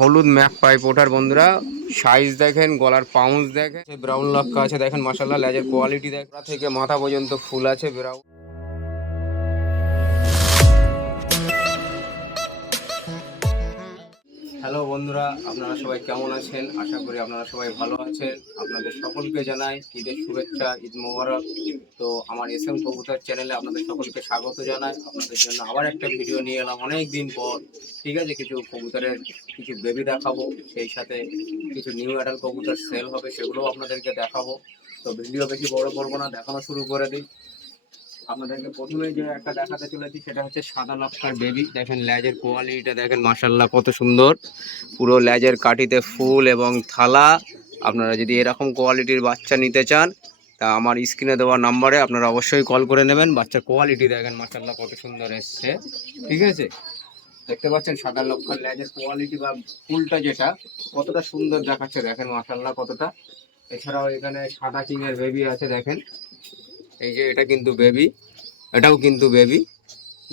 হলুদ Mac pipe ওঠার বন্ধুরা, সাইজ দেখেন, গলার পাউন্স দেখেন, ব্রাউন লক্কা আছে দেখেন, মাশাআল্লাহ লেজের কোয়ালিটি দেখেন, থেকে মাথা পর্যন্ত ফুল আছে ব্রাউন। হ্যালো বন্ধুরা, আপনারা সবাই কেমন আছেন? আশা করি আপনারা সবাই ভালো আছেন। আপনাদের সকলকে জানাই ঈদের শুভেচ্ছা, ঈদ মোবারক। তো আমার এসএম কবুতর চ্যানেলে আপনাদের সকলকে স্বাগত জানাই। আপনাদের জন্য আবার একটা ভিডিও নিয়ে এলাম অনেক দিন পর। ঠিক আছে, কিছু কবুতরের কিছু বেবি দেখাবো, সেই সাথে কিছু নিউ অ্যাডাল কবুতর সেল হবে, সেগুলোও আপনাদেরকে দেখাবো। তো ভিডিও বেশি বড় করবো না, দেখানো শুরু করে দিই। আপনাদেরকে প্রথমে যে একটা দেখাতে চলেছি সেটা হচ্ছে সাদা লক্কার বেবি। দেখেন লেজের কোয়ালিটিটা দেখেন, মাশাআল্লাহ কত সুন্দর, পুরো লেজের কাঠিতে ফুল এবং থালা। আপনারা যদি এরকম কোয়ালিটির বাচ্চা নিতে চান তা আমার স্ক্রিনে দেওয়া নাম্বারে আপনারা অবশ্যই কল করে নেবেন। বাচ্চার কোয়ালিটি দেখেন, মাশাআল্লাহ কত সুন্দর এসছে। ঠিক আছে, দেখতে পাচ্ছেন সাদা লক্কার লেজের কোয়ালিটি বা ফুলটা যেটা কতটা সুন্দর দেখাচ্ছে দেখেন, মাশাআল্লাহ কতটা। এছাড়াও এখানে সাদা কিংয়ের বেবি আছে দেখেন, এই যে এটা কিন্তু বেবি, এটাও কিন্তু বেবি।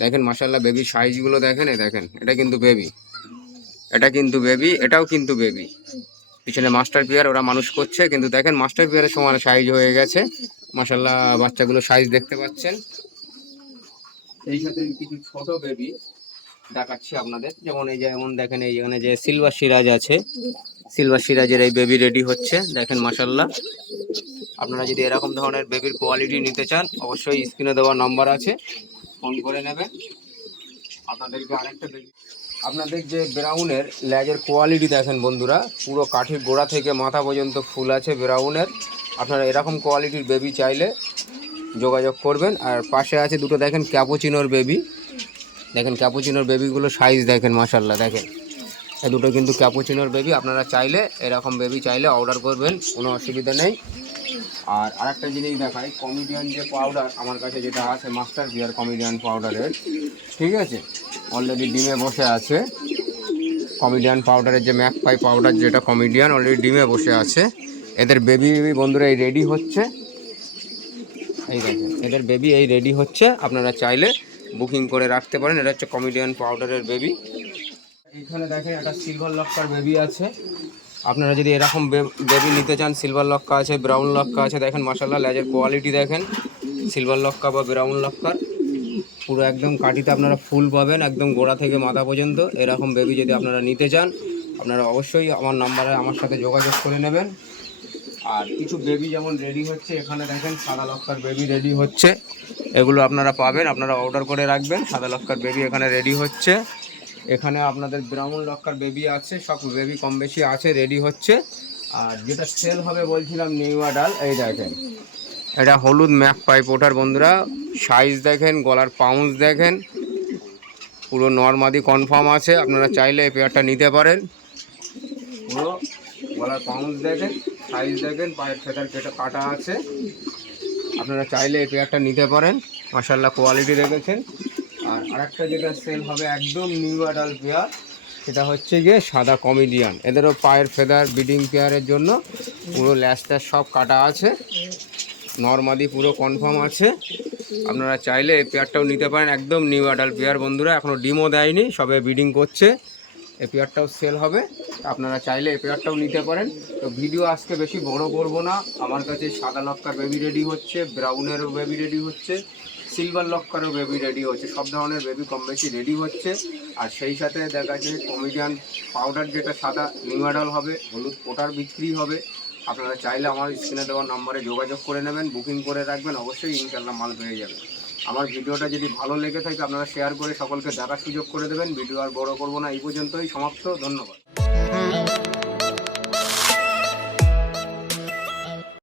দেখেন মাশাআল্লাহ বেবি সাইজগুলো দেখেন, এই দেখেন এটা কিন্তু বেবি, এটা কিন্তু বেবি, এটাও কিন্তু বেবি। পিছনে মাস্টার পিয়ার ওরা মানুষ করছে, কিন্তু দেখেন মাস্টার পিয়ারের সমান সাইজ হয়ে গেছে। মাশাআল্লাহ বাচ্চাগুলো সাইজ দেখতে পাচ্ছেন। এই সাথে কিছু ছোট বেবি দেখাচ্ছি আপনাদের, যেমন এই যেমন দেখেন এই এখানে যে সিলভার সিরাজ আছে, সিলভার সিরাজের এই বেবি রেডি হচ্ছে দেখেন মাশাআল্লাহ। আপনারা যদি এরকম ধরনের বেবির কোয়ালিটি নিতে চান অবশ্যই স্ক্রিনে দেওয়া নাম্বার আছে, ফোন করে নেবেন। আপনাদেরকে আরেকটা বেবি, আপনাদের যে ব্রাউনের লেজের কোয়ালিটি দেখেন বন্ধুরা, পুরো কাঠির গোড়া থেকে মাথা পর্যন্ত ফুল আছে ব্রাউনের। আপনারা এরকম কোয়ালিটির বেবি চাইলে যোগাযোগ করবেন। আর পাশে আছে দুটো দেখেন ক্যাপুচিনোর বেবি, দেখেন ক্যাপুচিনোর বেবিগুলো সাইজ দেখেন মাশাআল্লাহ। দেখেন এই দুটো কিন্তু ক্যাপুচিনোর বেবি, আপনারা চাইলে এরকম বেবি চাইলে অর্ডার করবেন, কোনো অসুবিধা নেই। আর আরেকটা জিনিস দেখাই, কমেডিয়ান যে পাউডার আমার কাছে যেটা আছে, মাস্টার বিয়ার কমেডিয়ান পাউডারের, ঠিক আছে, অলরেডি ডিমে বসে আছে। কমেডিয়ান পাউডারের যে ম্যাক পাই পাউডার যেটা কমেডিয়ান, অলরেডি ডিমে বসে আছে। এদের বেবি বন্ধুরা এই রেডি হচ্ছে, এই দেখেন এদের বেবি এই রেডি হচ্ছে, আপনারা চাইলে বুকিং করে রাখতে পারেন। এটা হচ্ছে কমেডিয়ান পাউডারের বেবি। এইখানে দেখেন একটা সিলভার লক্কার বেবি আছে। আপনারা যদি এরকম বেবি নিতে চান, সিলভার লক্কা আছে, ব্রাউন লক্কা আছে, দেখেন মাশাআল্লাহ লেজের কোয়ালিটি দেখেন। সিলভার লক্কা বা ব্রাউন লক্কার পুরো একদম কাঠিতে আপনারা ফুল পাবেন একদম গোড়া থেকে মাথা পর্যন্ত। এরকম বেবি যদি আপনারা নিতে চান আপনারা অবশ্যই আমার নাম্বারে আমার সাথে যোগাযোগ করে নেবেন। আর কিছু বেবি যেমন রেডি হচ্ছে, এখানে দেখেন সাদা লক্কার বেবি রেডি হচ্ছে, এগুলো আপনারা পাবেন, আপনারা অর্ডার করে রাখবেন। সাদা লক্কার বেবি এখানে রেডি হচ্ছে। এখানে আপনাদের ব্রাউন লক্কার বেবি আছে, সব বেবি কম বেশি আছে, রেডি হচ্ছে। আর যেটা সেল হবে বলছিলাম নিউ অ্যাডাল, এই দেখেন এটা হলুদ ম্যাক পাইপ ওঠার বন্ধুরা, সাইজ দেখেন, গলার পাউন্স দেখেন, পুরো নর্মাদি কনফার্ম আছে। আপনারা চাইলে এই পেয়ারটা নিতে পারেন। পুরো গলার পাউন্স দেখেন, সাইজ দেখেন, পায়ের ফেদার কেটে কাটা আছে। আপনারা চাইলে এই পেয়ারটা নিতে পারেন, মাশাআল্লাহ কোয়ালিটি রেখেছেন। আর আরেকটা যেটা সেল হবে একদম নিউ অ্যাডাল পেয়ার, সেটা হচ্ছে গিয়ে সাদা কমেডিয়ান। এদেরও পায়ের ফেদার ব্রিডিং পেয়ারের জন্য পুরো ল্যাসটা সব কাটা আছে, নর্মাদি পুরো কনফার্ম আছে। আপনারা চাইলে এই পেয়ারটাও নিতে পারেন, একদম নিউ অ্যাডাল পেয়ার বন্ধুরা, এখনও ডিমও দেয়নি, সবে ব্রিডিং করছে। এই পেয়ারটাও সেল হবে, আপনারা চাইলে এই পেয়ারটাও নিতে পারেন। তো ভিডিও আজকে বেশি বড় করব না। আমার কাছে সাদা লক্কার বেবি রেডি হচ্ছে, ব্রাউনেরও বেবি রেডি হচ্ছে, সিলভার লক্কারও বেবি রেডি হচ্ছে, সব ধরনের বেবি কম বেশি রেডি হচ্ছে। আর সেই সাথে দেখা যাচ্ছে কমেডিয়ান পাউডার যেটা সাদা নিউ অ্যাডাল হবে, হলুদ পোটার বিক্রি হবে। আপনারা চাইলে আমার স্ক্রিনে দেওয়া নম্বরে যোগাযোগ করে নেবেন, বুকিং করে রাখবেন, অবশ্যই ইনশাআল্লাহ মাল পেয়ে যাবেন। আমার ভিডিওটা যদি ভালো লেগে থাকে আপনারা শেয়ার করে সকলকে দেখার সুযোগ করে দেবেন। ভিডিও আর বড় করব না, এই পর্যন্তই সমাপ্ত। ধন্যবাদ।